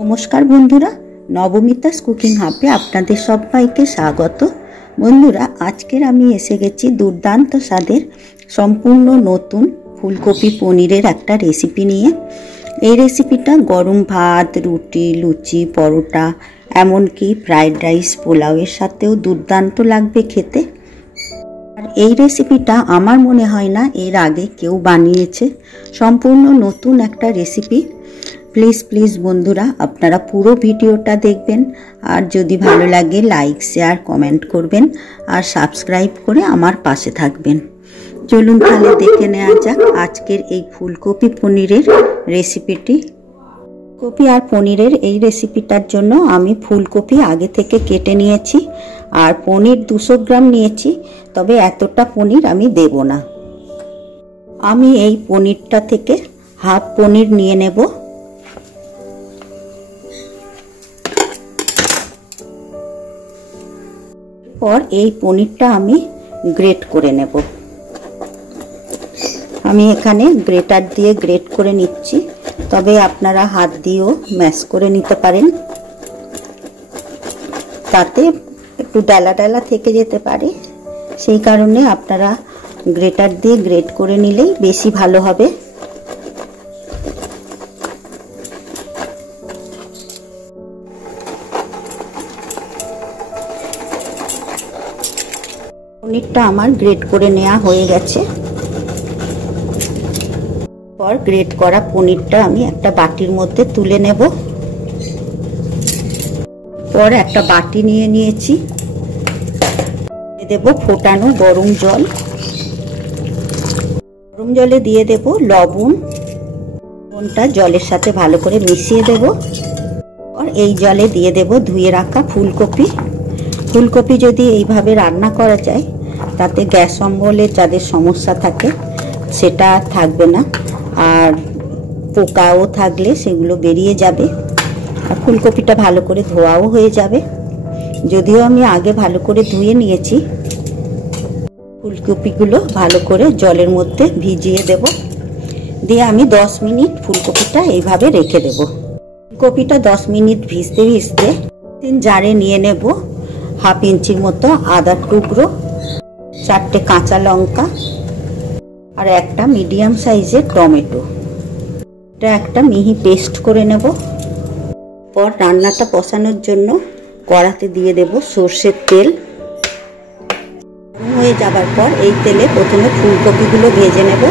নমস্কার বন্ধুরা, নবমিতাস কুকিং হাবে আপনাদের সবাইকে স্বাগত। বন্ধুরা, আজকের আমি এসে গেছি দুর্দান্ত স্বাদের সম্পূর্ণ নতুন ফুলকপি পনিরের একটা রেসিপি নিয়ে। এই রেসিপিটা গরম ভাত, রুটি, লুচি, পরোটা, এমনকি ফ্রাইড রাইস, পোলাওয়ের সাথেও দুর্দান্ত লাগবে খেতে। আর এই রেসিপিটা আমার মনে হয় না এর আগে কেউ বানিয়েছে। সম্পূর্ণ নতুন একটা রেসিপি। প্লিজ বন্ধুরা, আপনারা পুরো ভিডিওটা দেখবেন, আর যদি ভালো লাগে লাইক, শেয়ার, কমেন্ট করবেন, আর সাবস্ক্রাইব করে আমার পাশে থাকবেন। চলুন তাহলে দেখে নেওয়া যাক আজকের এই ফুলকপি পনিরের রেসিপিটি। ফুলকপি আর পনিরের এই রেসিপিটার জন্য আমি ফুলকপি আগে থেকে কেটে নিয়েছি, আর পনির 200 গ্রাম নিয়েছি, তবে এতটা পনির আমি দেব না। আমি এই পনিরটা থেকে হাফ পনির নিয়ে নেব। পর এই পনিরটা আমি গ্রেট করে নেব। আমি এখানে গ্রেটার দিয়ে গ্রেট করে নিচ্ছি, তবে আপনারা হাত দিয়েও ম্যাশ করে নিতে পারেন। তাতে একটু ডালা ডালা থেকে যেতে পারে, সেই কারণে আপনারা গ্রেটার দিয়ে গ্রেট করে নিলেই বেশি ভালো হবে। পনিরটা আমার গ্রেট করে নেওয়া হয়ে গেছে। পর গ্রেট করা পনিরটা আমি একটা বাটির মধ্যে তুলে নেব। পর একটা বাটি নিয়ে নিয়েছি, দেব ফোটানো গরম জল। গরম জলে দিয়ে দেব লবণ। লবণটা জলের সাথে ভালো করে মিশিয়ে দেব। আর এই জলে দিয়ে দেব ধুয়ে রাখা ফুলকপি। ফুলকপি যদি এইভাবে রান্না করা যায়, তাতে গ্যাস অম্বলের যাদের সমস্যা থাকে সেটা থাকবে না, আর পোকাও থাকলে সেগুলো বেরিয়ে যাবে, আর ফুলকপিটা ভালো করে ধোয়াও হয়ে যাবে। যদিও আমি আগে ভালো করে ধুয়ে নিয়েছি। ফুলকপিগুলো ভালো করে জলের মধ্যে ভিজিয়ে দেব, দিয়ে আমি 10 মিনিট ফুলকপিটা এইভাবে রেখে দেব। ফুলকপিটা 10 মিনিট ভিজতে ভিজতে জারে নিয়ে নেব হাফ ইঞ্চির মতো আদার টুকরো, 4টে কাঁচা লঙ্কা, আর একটা মিডিয়াম সাইজের টমেটো। এটা একটা মিহি পেস্ট করে নেব। পর রান্নাটা কষানোর জন্য কড়াতে দিয়ে দেব সর্ষের তেল। হয়ে যাবার পর এই তেলে প্রথমে ফুলকপিগুলো ভেজে নেব।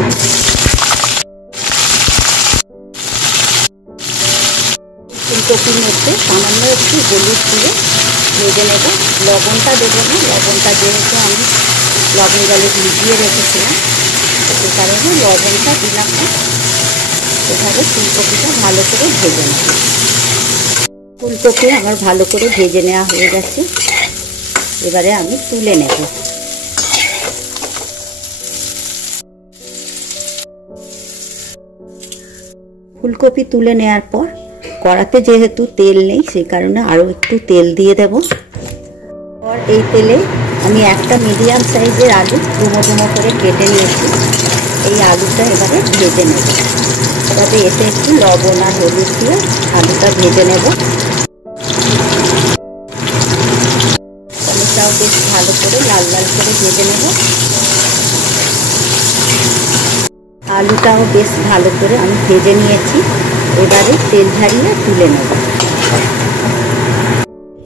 ফুলকপির মধ্যে সামান্য একটু হলুদ দিয়ে ভেজে নেব। লবণটা দেবো না, লবণটা যেহেতু আমি লবণ জলে ভিজিয়ে রেখেছিলাম, সে কারণে লবণটা দিলাম না। এভাবে ফুলকপিটা ভালো করে ভেজে নেব। ফুলকপি আমার ভালো করে ভেজে নেওয়া হয়ে গেছে। এবারে আমি তুলে নেব। ফুলকপি তুলে নেওয়ার পর কড়াতে যেহেতু তেল নেই, সেই কারণে আরও একটু তেল দিয়ে দেব। পর এই তেলে আমি একটা মিডিয়াম সাইজের আলু ডুমো করে কেটে নিয়েছি। এই আলুটা এবারে ভেজে নেব, তবে এতে একটু লবণ আর হলুদ দিয়ে আলুটা ভেজে নেব। টমেটোটাও বেশ ভালো করে লাল লাল করে ভেজে নেব। আলুটাও বেশ ভালো করে আমি ভেজে নিয়েছি। এবারে তেল ঝারিয়ে তুলে নেব।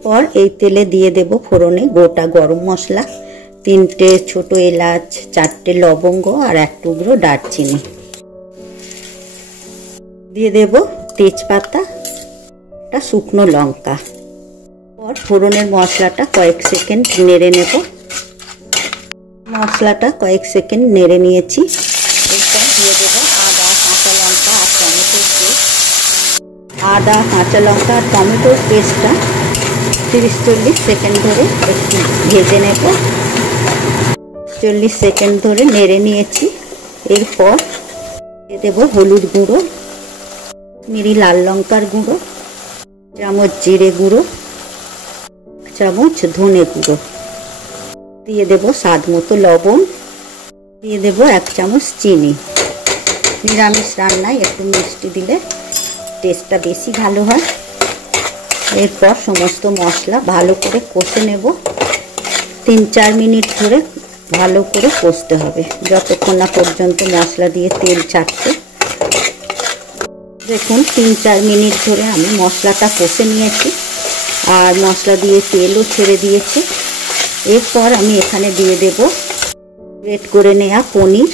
পর এই তেলে দিয়ে দেব ফোড়নে গোটা গরম মশলা, 3টে ছোট এলাচ, 4টে লবঙ্গ, আর 1 টুকরো দারচিনি। দিয়ে দেব তেজপাতা, একটা শুকনো লঙ্কা। পর ফোড়নের মশলাটা কয়েক সেকেন্ড নেড়ে নেব। মশলাটা কয়েক সেকেন্ড নেড়ে নিয়েছি। এরপর দিয়ে দেবো আদা, কাঁচা লঙ্কা আর টমেটোর পেস্ট। আদা, কাঁচা লঙ্কা আর টমেটোর পেস্টটা 30-40 সেকেন্ড ধরে একটু ভেজে নেব। 40 সেকেন্ড ধরে নেড়ে নিয়েছি। এরপর দিয়ে দেবো হলুদ গুঁড়ো, মিরি লাল লঙ্কার গুঁড়ো, 1 চামচ জিরে গুঁড়ো, 1 চামচ ধনে গুঁড়ো। দিয়ে দেবো স্বাদ মতো লবণ, দিয়ে দেবো 1 চামচ চিনি। নিরামিষ রান্নায় একটু মিষ্টি দিলে টেস্টটা বেশি ভালো হয়। এরপর সমস্ত মশলা ভালো করে কষে নেব। 3-4 মিনিট ধরে ভালো করে কষতে হবে, যতক্ষণ না পর্যন্ত মশলা দিয়ে তেল ছাড়ছে। দেখুন 3-4 মিনিট ধরে আমি মশলাটা কষে নিয়েছি আর মশলা দিয়ে তেলও ছেড়ে দিয়েছে। এরপর আমি এখানে দিয়ে দেব গ্রেট করে নেওয়া পনির।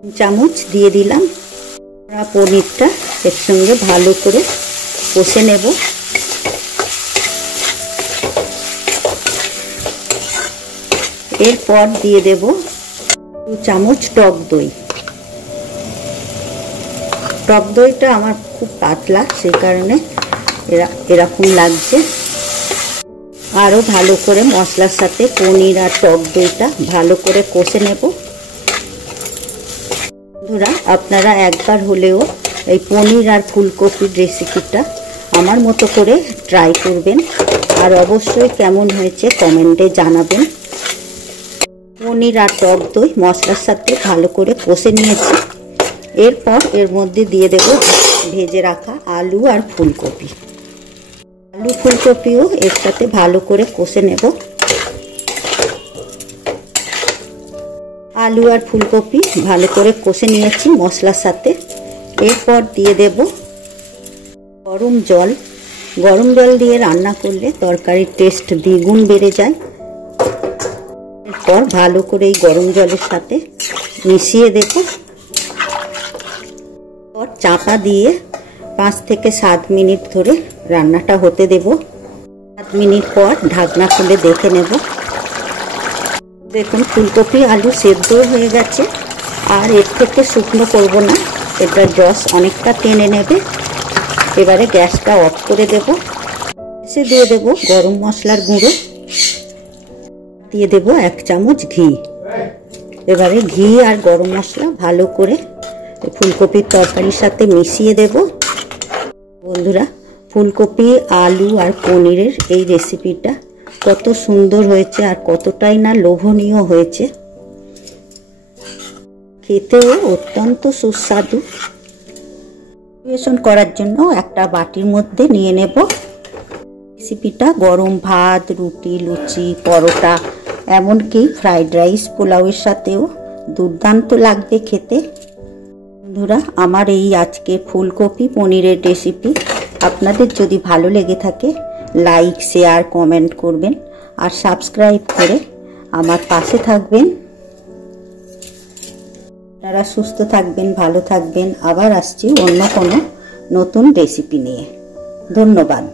3 চামচ দিয়ে দিলাম। পনিরটা এর সঙ্গে ভালো করে কষে নেব। এরপর দিয়ে দেব 2 চামচ টক দই। টক দইটা আমার খুব পাতলা, সেই কারণে এরকম লাগছে। আরও ভালো করে মশলার সাথে পনির আর টক দইটা ভালো করে কষে নেব। বন্ধুরা, আপনারা একবার হলেও এই পনির আর ফুলকপির রেসিপিটা আমার মতো করে ট্রাই করবেন আর অবশ্যই কেমন হয়েছে কমেন্টে জানাবেন। পনির আর টক দই মশলার সাথে ভালো করে কষে নিয়েছি। এরপর এর মধ্যে দিয়ে দেব ভেজে রাখা আলু আর ফুলকপি। আলু ফুলকপিও এর সাথে ভালো করে কষে নেব। আলু আর ফুলকপি ভালো করে কষে নিয়েছি মশলার সাথে। এরপর দিয়ে দেব গরম জল। গরম জল দিয়ে রান্না করলে তরকারির টেস্ট দ্বিগুণ বেড়ে যায়। এরপর ভালো করে এই গরম জলের সাথে মিশিয়ে দেব। চাপা দিয়ে 5 থেকে 7 মিনিট ধরে রান্নাটা হতে দেব। 7 মিনিট পর ঢাকনা খুলে দেখে নেব। দেখুন ফুলকপি আলু সেদ্ধ হয়ে গেছে আর এর থেকে শুকনো করব না, এটার রস অনেকটা টেনে নেবে। এবারে গ্যাসটা অফ করে দেব। এসে দিয়ে দেব গরম মশলার গুঁড়ো, দিয়ে দেব 1 চামচ ঘি। এবারে ঘি আর গরম মশলা ভালো করে ফুলকপির তরকারির সাথে মিশিয়ে দেব। বন্ধুরা, ফুলকপি আলু আর পনিরের এই রেসিপিটা কত সুন্দর হয়েছে আর কতটাই না লোভনীয় হয়েছে। খেতেও অত্যন্ত সুস্বাদু। পরিবেশন করার জন্য একটা বাটির মধ্যে নিয়ে নেব। রেসিপিটা গরম ভাত, রুটি, লুচি, পরোটা, এমনকি ফ্রাইড রাইস, পোলাওয়ের সাথেও দুর্দান্ত লাগবে খেতে। বন্ধুরা, আমার এই আজকে ফুলকপি পনিরের রেসিপি আপনাদের যদি ভালো লেগে থাকে লাইক, শেয়ার, কমেন্ট করবেন আর সাবস্ক্রাইব করে আমার পাশে থাকবেন। আপনারা সুস্থ থাকবেন, ভালো থাকবেন। আবার আসছি অন্য কোনো নতুন রেসিপি নিয়ে। ধন্যবাদ।